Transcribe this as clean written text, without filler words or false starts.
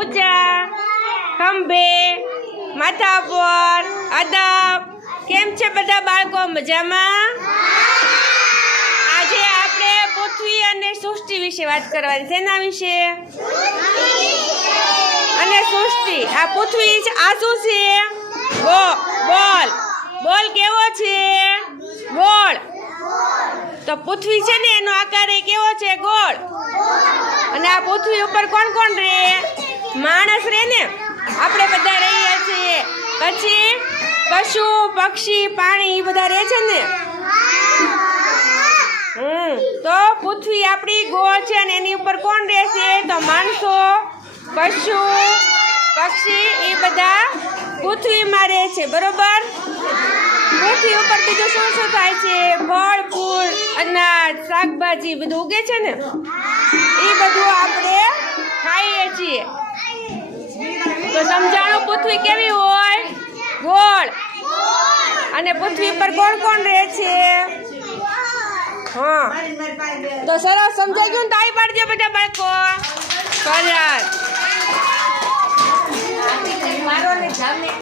ઊંચા ખંભે માથા પર અદબ. કેમ છે બધા બાળકો? મજામાં? આજે આપણે પૃથ્વી અને સૃષ્ટિ વિશે વાત કરવાની છે. એના વિશે અને સૃષ્ટિ. આ પૃથ્વી છે, આ શું છે? બોલ. બોલ કેવો છે? ગોળ. તો પૃથ્વી છે ને એનો આકાર કેવો છે? ગોળ. અને આ પૃથ્વી ઉપર કોણ કોણ રહે? માણસ રહે ને, આપણે બધા રહીએ છીએ. પછી પશુ પક્ષી પાણી એ બધા રહે છે ને. તો પૃથ્વી આપણી ગોળ છે અને એની ઉપર કોણ રહેશે? તો માણસો પશુ પક્ષી એ બધા પૃથ્વીમાં રહે છે. બરોબર? પૃથ્વી ઉપર બીજું શું શું થાય છે? ફળ ફૂલ અનાજ શાકભાજી બધું ઉગે છે ને, એ બધું આપણે ખાઈએ છીએ. તો સમજાણો, પૃથ્વી કેવી હોય? ગોળ. અને પૃથ્વી પર કોણ કોણ રહે છે? હા, તો સરસ સમજાઈ ગયું ને? તાળી પાડજો બધા બાળકો.